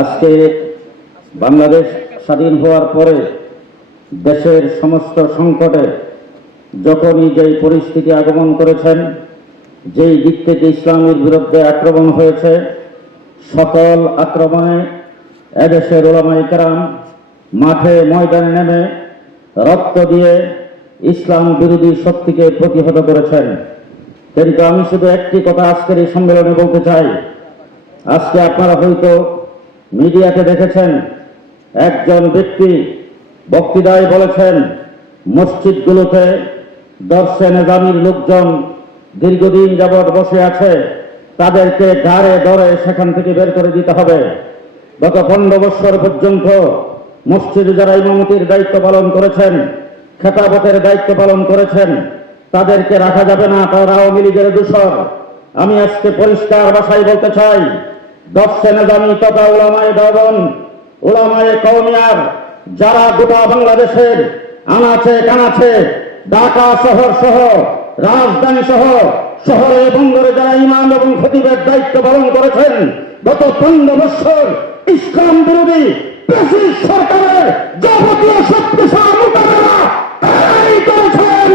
আজকে বাংলাদেশ স্বাধীন হওয়ার পরে দেশের সমস্ত সংকটে যখনই যেই পরিস্থিতি আগমন করেছেন, যেই দিক থেকে ইসলামের বিরুদ্ধে আক্রমণ হয়েছে, সকল আক্রমণে এদেশের উলামায়ে কেরাম মাঠে ময়দানে নেমে রক্ত দিয়ে ইসলাম বিরোধী শক্তিকে প্রতিহত করেছেন। কিন্তু আমি শুধু একটি কথা আজকের এই সম্মেলনে বলতে চাই। আজকে আপনারা হয়তো মিডিয়াতে দেখেছেন, একজন ব্যক্তি বক্তৃতায় বলেছেন মসজিদগুলোতে দর্শে নিজামীর লোকজন দীর্ঘদিন যাবৎ বসে আছে, তাদেরকে ঘাড়ে ধরে সেখান থেকে বের করে দিতে হবে। গত 15 বছর পর্যন্ত মসজিদে যারা ইমামতির দায়িত্ব পালন করেছেন, খেতাবতের দায়িত্ব পালন করেছেন, তাদেরকে রাখা যাবে না, তারা আওয়ামী লীগের দূষর। আমি আজকে পরিষ্কার ভাষায় বলতে চাই, দর্শে নিজামী তথা উলামায়ে দেওবন্দ, উলামায়ে কওমিয়ার যারা গোটা বাংলাদেশের আনাচে কানাচে, ঢাকা শহর সহ রাজধানী সহ শহরে বন্দরে যারা ইমাম এবং খতিবের দায়িত্ব পালন করেছেন, গত 15 বছর ইসলাম বিরোধী ফ্যাসিস্ট সরকারের যাবতীয় শক্তিশালী মোকাবেলা তারাই করেছেন।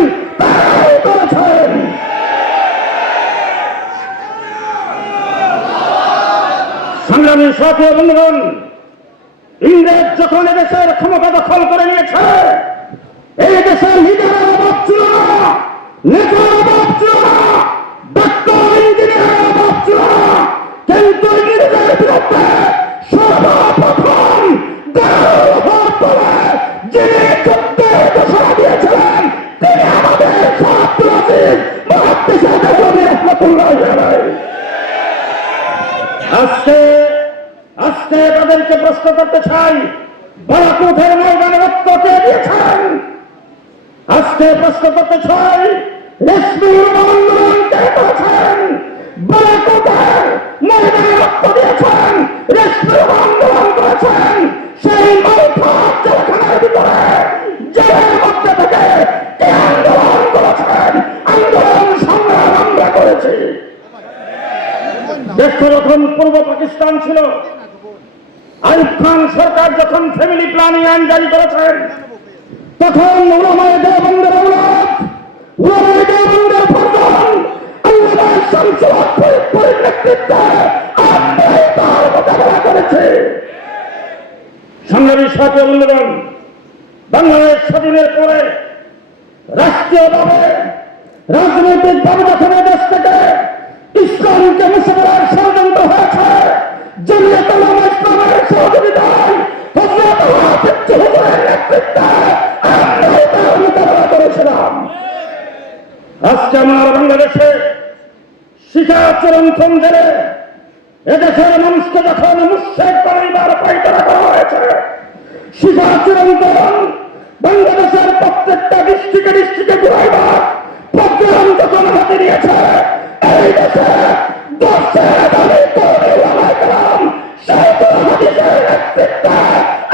সংগ্রামী সাথী বন্ধুগণ, ইংরেজ যখন এদেশের ক্ষমতা দখল করে নিয়েছে, এই দেশের লিডারের অভাব ছিল না, নেতার অভাব ছিল না, ডাক্তার ইঞ্জিনিয়ারের অভাব ছিল না, কিন্তু ইংরেজের বিরুদ্ধে সর্বপ্রথম দেওয়াল হওয়ার পরে যিনি যুদ্ধের ঘোষণা দিয়েছিলেন তিনি আমাদের আব্দুল আজিজ মুহাদ্দিস দেওবন্দি রাহমাতুল্লাহ আলাইহি। আজকে তাদেরকে প্রশ্ন করতে চাই, বারাকুতের ময়দানে রক্ত কে দিয়েছেন? আজকে প্রশ্ন করতে চাই, রেশমির আন্দোলন কে করেছেন? বারাকুতের ময়দানে রক্ত দিয়েছেন, রেশমির আন্দোলন করেছেন। সেই মৌফাত জেলখানার ভিতরে জেলের মধ্যে থেকে কে আন্দোলন করেছেন? আন্দোলন সংগ্রাম আমরা করেছি। দেশটা যখন পূর্ব পাকিস্তান ছিল, আইয়ুব খান সরকার যখন ফ্যামিলি প্ল্যানিং আইন জারি করেছেন, তখন উলামায়ে দেওবন্দের আওলাদ, উলামায়ে দেওবন্দের ফরমান আল্লামা শামসুল হক ফরিদপুরের নেতৃত্বে আমরা তার মোকাবেলা করেছি। সংগ্রামী সাথী বন্ধুগণ, বাংলাদেশ স্বাধীনের পরে রাষ্ট্রীয়ভাবে রাজনৈতিকভাবে যখন দেশ থেকে ইসলামকে মুছে ফেলার ষড়যন্ত্র হয়েছে, জামিয়াত উলামা ইসলামের সহযোগিতায় হযরত হাফিজ হুজুরের নেতৃত্বে আমরা তার মোকাবেলা করেছিলাম। আজকে আমার বাংলাদেশে শিখাচরণ জেলে এদেশের মানুষকে যখন মুশরিক বানাইবার পায়তারা করা হয়েছে, শিখাচরণ বাংলাদেশের প্রত্যেকটা ডিস্ট্রিক্টে ঘুরাইবার প্রোগ্রাম যখন হাতে নিয়েছে, এই দেশে দর্শে নিজামী কওমি উলামায়ে কেরাম শাইখুল হাদিসের নেতৃত্বে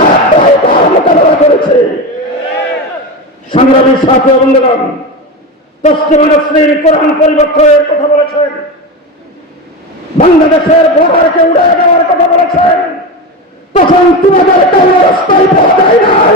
আমরা তার মোকাবেলা করেছি। সংগ্রামী সাথী বন্ধুগণ, তসলিমা নাসরিন কোরআন পরিবর্তনের কথা বলেছেন, বাংলাদেশের বর্ডারকে উড়িয়ে দেওয়ার কথা বলেছেন, তখন তোমাদের কোনো রাস্তায় পাওয়া যায় নাই।